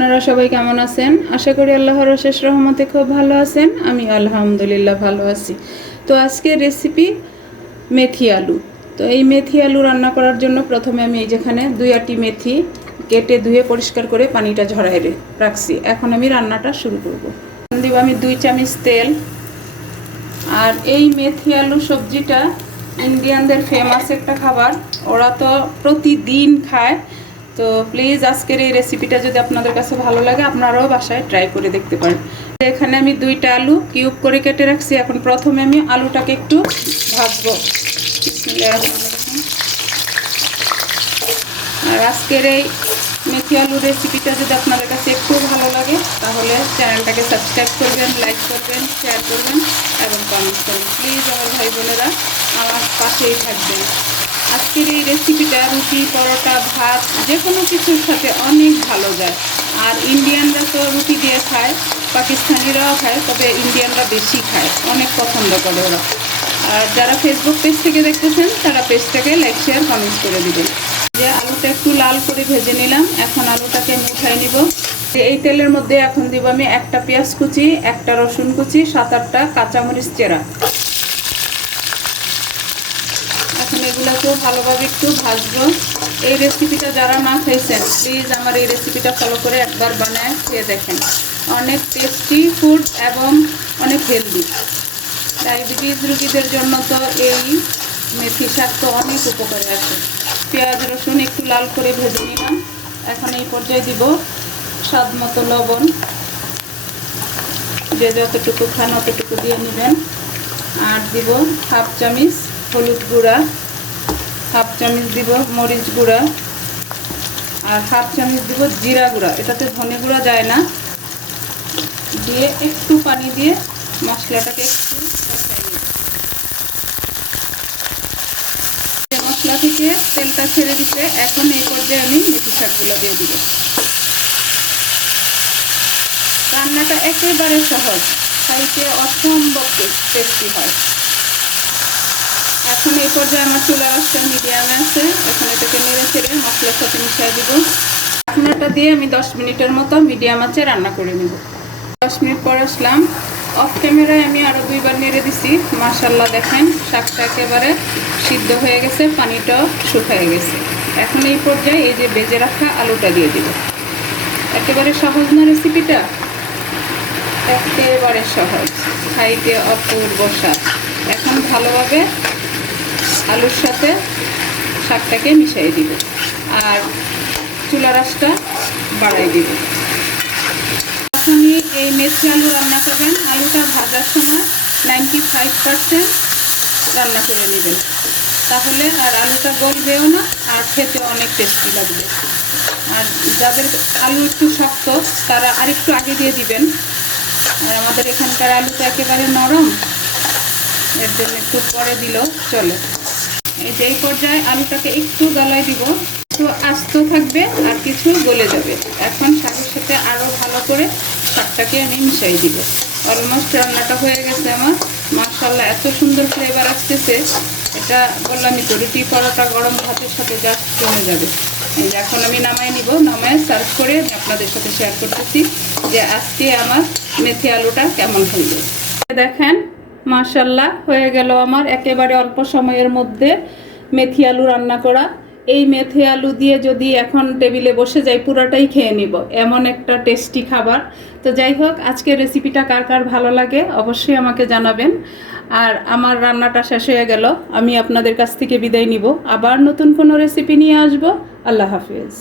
আপনারা সবাই কেমন আছেন? আশা করি আল্লাহর অশেষ রহমতে খুব ভালো আছেন। আমি আলহামদুলিল্লাহ ভালো আছি। তো আজকের রেসিপি মেথি আলু। তো এই মেথি আলু রান্না করার জন্য প্রথমে আমি এই যেখানে 2 আটি মেথি কেটে ধুয়ে পরিষ্কার করে পানিটা ঝরাই রাখছি। এখন আমি রান্নাটা শুরু করব। দিব আমি 2 চামচ তেল। আর এই মেথি আলু সবজিটা ইন্ডিয়ানদের ফেমাস একটা খাবার, ওরা তো প্রতিদিন খায়। তো প্লিজ আজকের এই রেসিপিটা যদি আপনাদের কাছে ভালো লাগে আপনারাও বাসায় ট্রাই করে দেখতে পারেন। এখানে আমি 2টা আলু কিউব করে কেটে রাখছি। এখন প্রথমে আমি আলুটাকে একটু ভাজবো। আর আজকের এই মেথি আলুর রেসিপিটা যদি আপনাদের কাছে একটু ভালো লাগে তাহলে চ্যানেলটাকে সাবস্ক্রাইব করবেন, লাইক করবেন, শেয়ার করবেন এবং কমেন্ট করবেন। প্লিজ আমার ভাই বোনেরা আমার পাশেই থাকবেন। আজকের এই রেসিপিটা রুটি, পরোটা, ভাত যে কোনো কিছুর সাথে অনেক ভালো যায়। আর ইন্ডিয়ানরা তো রুটি দিয়ে খায়, পাকিস্তানিরাও খায়, তবে ইন্ডিয়ানরা বেশি খায়, অনেক পছন্দ করে ওরা। আর যারা ফেসবুক পেজ থেকে দেখতেছেন তারা পেজটাকে লাইক, শেয়ার, কমেন্টস করে দিবেন। যে আলুটা একটু লাল করে ভেজে নিলাম, এখন আলুটাকে আমি উঠাই নিব। এই তেলের মধ্যে এখন দিব আমি 1টা পেঁয়াজ কুচি, 1টা রসুন কুচি, 7-8টা কাঁচামরিচ চেরা। এখন এগুলোকেও ভালোভাবে একটু ভাজবো। এই রেসিপিটা যারা না খাইছেন প্লিজ আমার এই রেসিপিটা ফলো করে একবার বানায় খেয়ে দেখেন। অনেক টেস্টি ফুড এবং অনেক হেলদি। ডায়াবেটিস রোগীদের জন্য তো এই মেথি শাক তো অনেক উপকারে আছে। পেঁয়াজ রসুন একটু লাল করে ভেজে নিলাম। এখন এই পর্যায়ে দিব স্বাদ মতো লবণ, যে যতটুকু খান অতটুকু দিয়ে নেবেন। আর দিব 1/2 চামচ হলুদ গুঁড়া, 1/2 চামচ দিব মরিচ গুঁড়া, আর 1/2 চামচ দিব জিরা গুঁড়া। এটাতে ধনে গুঁড়া যায় না। দিয়ে একটু পানি দিয়ে মশলাটাকে একটু কষাই নিব। মশলা থেকে তেলটা ছেড়ে দিতে এখন এই পর্যায়ে আমি মেথি শাকগুলো দিয়ে দিব। রান্নাটা একেবারে সহজ, খাইতে অসম্ভব টেস্টি হয়। এখন এই পর্যায়ে আমার চুলার আঁচটা মিডিয়ামে আছে। এখন এটাকে নেড়ে ছেড়ে মশলার সাথে মিশিয়ে দিব। ঢাকনাটা দিয়ে আমি 10 মিনিটের মতো মিডিয়াম আঁচে রান্না করে নেব। 10 মিনিট পর আসলাম। অফ ক্যামেরায় আমি আরও 2বার নেড়ে দিছি। মাশাআল্লাহ দেখেন শাকটা একেবারে সিদ্ধ হয়ে গেছে, পানিটাও শুকিয়ে গেছে। এখন এই পর্যায়ে এই যে ভেজে রাখা আলুটা দিয়ে দিব। একেবারে সহজ না রেসিপিটা? একেবারে সহজ, খাইতে অপূর্ব স্বাদ। এখন ভালোভাবে আলুর সাথে শাকটাকে মিশিয়ে দিব আর চুলার আঁচটা বাড়াই দিব। যখনই এই মেথি আলু রান্না করবেন আলুটা ভাজার সময় 95% রান্না করে নেবেন, তাহলে আর আলুটা গলবেও না আর খেতে অনেক টেস্টি লাগবে। আর যাদের আলু একটু শক্ত তারা আরেকটু আগে দিয়ে দিবেন। আর আমাদের এখানকার আলুটা একেবারে নরম, এর জন্য একটু পরে দিলেও চলে। এই যে এই পর্যায়ে আলুটাকে একটু গলায় দিব, একটু আস্ত থাকবে আর কিছু গলে যাবে। এখন শাকের সাথে আরও ভালো করে শাকটাকে আমি মিশাই দিব। অলমোস্ট রান্নাটা হয়ে গেছে আমার। মাশাআল্লাহ এত সুন্দর ফ্লেভার আসতেছে, এটা বললামই তো রুটি, পরোটা, গরম ভাতের সাথে জাস্ট জমে যাবে। এই যে এখন আমি নামাই নিব, নামায় সার্ভ করে আমি আপনাদের সাথে শেয়ার করতেছি যে আজকে আমার মেথি আলুটা কেমন হইল। দেখেন মাশাআল্লাহ হয়ে গেল আমার একেবারে অল্প সময়ের মধ্যে মেথি আলু রান্না করা। এই মেথি আলু দিয়ে যদি এখন টেবিলে বসে যাই পুরোটাই খেয়ে নিব, এমন একটা টেস্টি খাবার। তো যাই হোক, আজকের রেসিপিটা কার কার ভালো লাগে অবশ্যই আমাকে জানাবেন। আর আমার রান্নাটা শেষ হয়ে গেল, আমি আপনাদের কাছ থেকে বিদায় নিব। আবার নতুন কোনো রেসিপি নিয়ে আসবো। আল্লাহ হাফিজ।